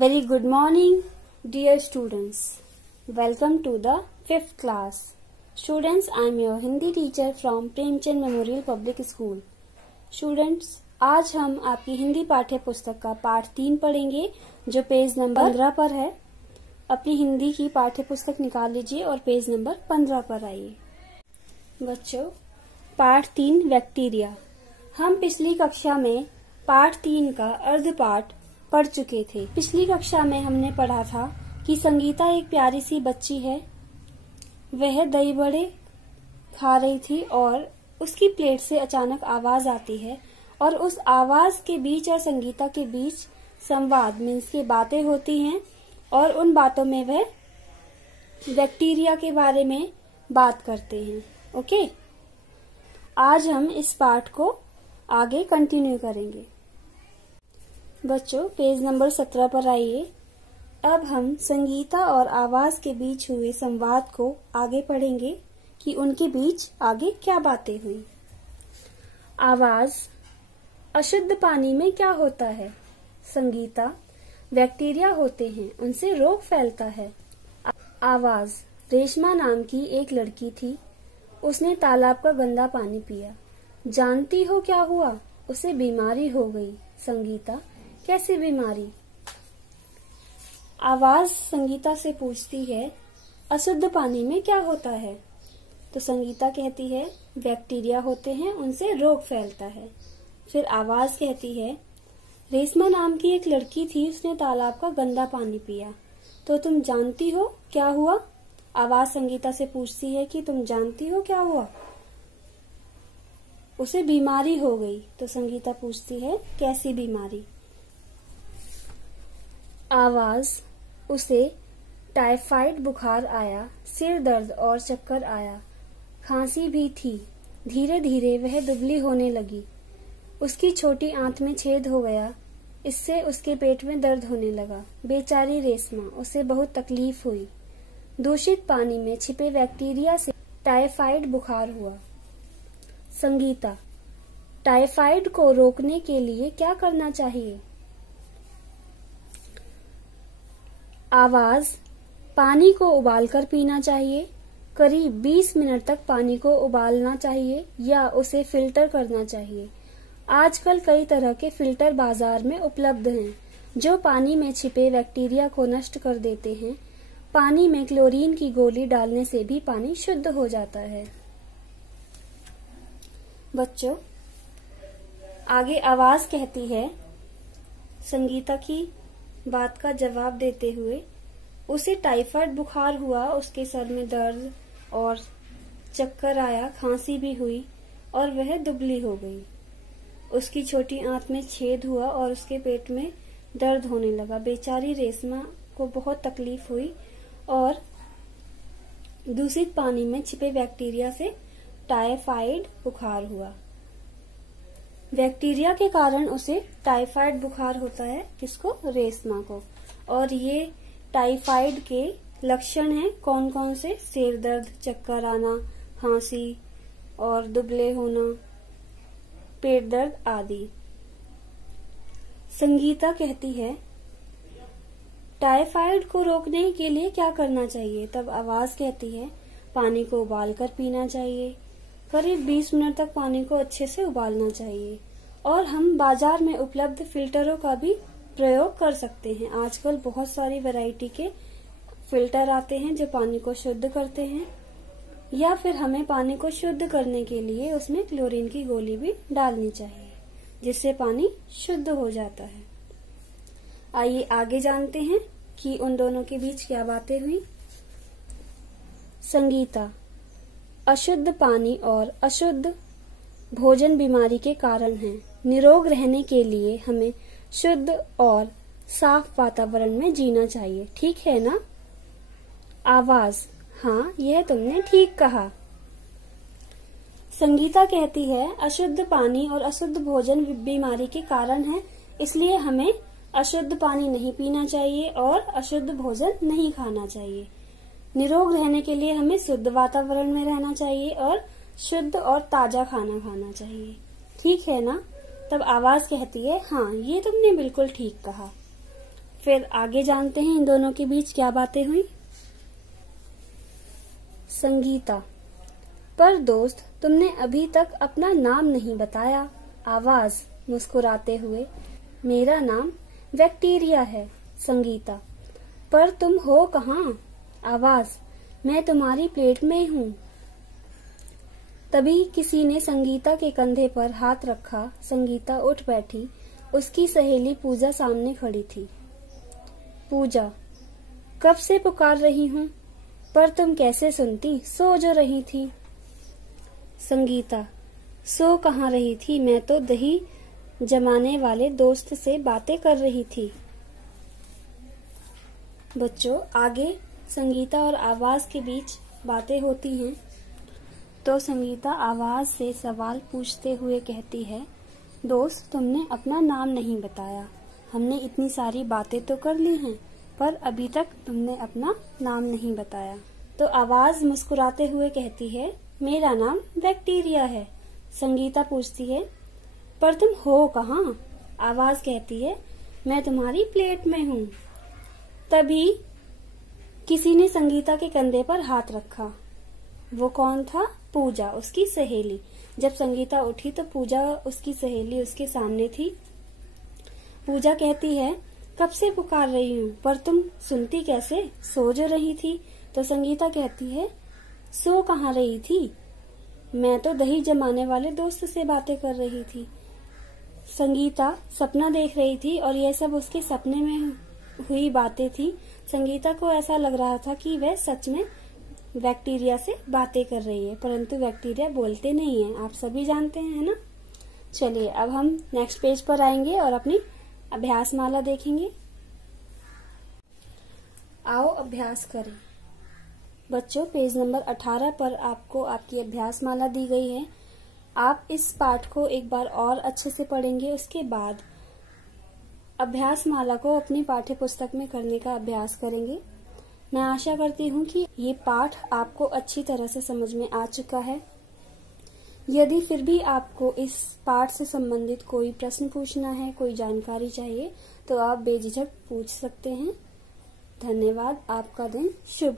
Very good morning, dear students. Welcome to the 5th class. Students, I am your Hindi teacher from Premchand memorial public school. Students, आज हम आपकी हिंदी पाठ्य पुस्तक का पाठ 3 पढ़ेंगे जो पेज नंबर 15 पर है. अपनी हिंदी की पाठ्य पुस्तक निकाल लीजिए और पेज नंबर 15 पर आइए. बच्चों, पाठ 3 बैक्टीरिया. हम पिछली कक्षा में पाठ 3 का अर्ध पाठ पढ़ चुके थे. पिछली कक्षा में हमने पढ़ा था कि संगीता एक प्यारी सी बच्ची है. वह दही बड़े खा रही थी और उसकी प्लेट से अचानक आवाज आती है और उस आवाज के बीच और संगीता के बीच संवाद मीन्स की बातें होती हैं और उन बातों में वह बैक्टीरिया के बारे में बात करते हैं. ओके, आज हम इस पाठ को आगे कंटिन्यू करेंगे. बच्चों, पेज नंबर 17 पर आइए. अब हम संगीता और आवाज के बीच हुए संवाद को आगे पढ़ेंगे कि उनके बीच आगे क्या बातें हुई. आवाज: अशुद्ध पानी में क्या होता है? संगीता: बैक्टीरिया होते हैं, उनसे रोग फैलता है. आवाज: रेशमा नाम की एक लड़की थी. उसने तालाब का गंदा पानी पिया. जानती हो क्या हुआ? उसे बीमारी हो गई. संगीता: कैसी बीमारी? आवाज संगीता से पूछती है, अशुद्ध पानी में क्या होता है? तो संगीता कहती है, बैक्टीरिया होते हैं, उनसे रोग फैलता है. फिर आवाज कहती है, रेशमा नाम की एक लड़की थी, उसने तालाब का गंदा पानी पिया. तो तुम जानती हो क्या हुआ? आवाज संगीता से पूछती है कि तुम जानती हो क्या हुआ? उसे बीमारी हो गई. तो संगीता पूछती है, कैसी बीमारी? आवाज: उसे टाइफाइड बुखार आया, सिर दर्द और चक्कर आया, खांसी भी थी. धीरे धीरे वह दुबली होने लगी. उसकी छोटी आंत में छेद हो गया. इससे उसके पेट में दर्द होने लगा. बेचारी रेशमा, उसे बहुत तकलीफ हुई. दूषित पानी में छिपे बैक्टीरिया से टाइफाइड बुखार हुआ. संगीता: टाइफाइड को रोकने के लिए क्या करना चाहिए? आवाज: पानी को उबालकर पीना चाहिए. करीब 20 मिनट तक पानी को उबालना चाहिए या उसे फिल्टर करना चाहिए. आजकल कई तरह के फिल्टर बाजार में उपलब्ध हैं जो पानी में छिपे बैक्टीरिया को नष्ट कर देते हैं. पानी में क्लोरीन की गोली डालने से भी पानी शुद्ध हो जाता है. बच्चों, आगे आवाज कहती है, संगीता की बात का जवाब देते हुए, उसे टाइफाइड बुखार हुआ, उसके सर में दर्द और चक्कर आया, खांसी भी हुई और वह दुबली हो गई. उसकी छोटी आंत में छेद हुआ और उसके पेट में दर्द होने लगा. बेचारी रेशमा को बहुत तकलीफ हुई और दूषित पानी में छिपे बैक्टीरिया से टाइफाइड बुखार हुआ. बैक्टीरिया के कारण उसे टाइफाइड बुखार होता है. किसको? रेशमा को. और ये टाइफाइड के लक्षण हैं कौन कौन से? सिर दर्द, चक्कर आना, खांसी और दुबले होना, पेट दर्द आदि. संगीता कहती है, टाइफाइड को रोकने के लिए क्या करना चाहिए? तब आवाज कहती है, पानी को उबालकर पीना चाहिए. करीब 20 मिनट तक पानी को अच्छे से उबालना चाहिए और हम बाजार में उपलब्ध फिल्टरों का भी प्रयोग कर सकते हैं. आजकल बहुत सारी वैरायटी के फिल्टर आते हैं जो पानी को शुद्ध करते हैं, या फिर हमें पानी को शुद्ध करने के लिए उसमें क्लोरीन की गोली भी डालनी चाहिए जिससे पानी शुद्ध हो जाता है. आइए आगे जानते हैं कि उन दोनों के बीच क्या बातें हुई. संगीता: अशुद्ध पानी और अशुद्ध भोजन बीमारी के कारण हैं. निरोग रहने के लिए हमें शुद्ध और साफ वातावरण में जीना चाहिए. ठीक है ना? आवाज: हाँ, यह तुमने ठीक कहा. संगीता कहती है, अशुद्ध पानी और अशुद्ध भोजन बीमारी के कारण है, इसलिए हमें अशुद्ध पानी नहीं पीना चाहिए और अशुद्ध भोजन नहीं खाना चाहिए. निरोग रहने के लिए हमें शुद्ध वातावरण में रहना चाहिए और शुद्ध और ताजा खाना खाना चाहिए. ठीक है ना? तब आवाज कहती है, हाँ, ये तुमने बिल्कुल ठीक कहा. फिर आगे जानते हैं इन दोनों के बीच क्या बातें हुई। संगीता, पर दोस्त तुमने अभी तक अपना नाम नहीं बताया। आवाज मुस्कुराते हुए, मेरा नाम बैक्टीरिया है। संगीता, पर तुम हो कहाँ? आवाज, मैं तुम्हारी प्लेट में हूँ। तभी किसी ने संगीता के कंधे पर हाथ रखा। संगीता उठ बैठी। उसकी सहेली पूजा सामने खड़ी थी। पूजा, कब से पुकार रही हूँ, पर तुम कैसे सुनती? सो जो रही थी। संगीता, सो कहाँ रही थी, मैं तो दही जमाने वाले दोस्त से बातें कर रही थी। बच्चों, आगे संगीता और आवाज के बीच बातें होती हैं। तो संगीता आवाज से सवाल पूछते हुए कहती है, दोस्त तुमने अपना नाम नहीं बताया। हमने इतनी सारी बातें तो कर ली हैं, पर अभी तक तुमने अपना नाम नहीं बताया। तो आवाज मुस्कुराते हुए कहती है, मेरा नाम बैक्टीरिया है। संगीता पूछती है, पर तुम हो कहाँ? आवाज कहती है, मैं तुम्हारी प्लेट में हूँ। तभी किसी ने संगीता के कंधे पर हाथ रखा। वो कौन था? पूजा, उसकी सहेली। जब संगीता उठी तो पूजा, उसकी सहेली, उसके सामने थी। पूजा कहती है, कब से पुकार रही हूँ, पर तुम सुनती कैसे? सो जो रही थी। तो संगीता कहती है, सो कहाँ रही थी, मैं तो दही जमाने वाले दोस्त से बातें कर रही थी। संगीता सपना देख रही थी और यह सब उसके सपने में हुई बातें थी। संगीता को ऐसा लग रहा था कि वह सच में बैक्टीरिया से बातें कर रही है, परंतु बैक्टीरिया बोलते नहीं हैं, आप सभी जानते हैं, है ना। चलिए अब हम नेक्स्ट पेज पर आएंगे और अपनी अभ्यास माला देखेंगे। आओ अभ्यास करें। बच्चों, पेज नंबर 18 पर आपको आपकी अभ्यास माला दी गई है। आप इस पाठ को एक बार और अच्छे से पढ़ेंगे, उसके बाद अभ्यास माला को अपनी पाठ्य पुस्तक में करने का अभ्यास करेंगे। मैं आशा करती हूँ कि ये पाठ आपको अच्छी तरह से समझ में आ चुका है। यदि फिर भी आपको इस पाठ से संबंधित कोई प्रश्न पूछना है, कोई जानकारी चाहिए, तो आप बेझिझक पूछ सकते हैं। धन्यवाद। आपका दिन शुभ।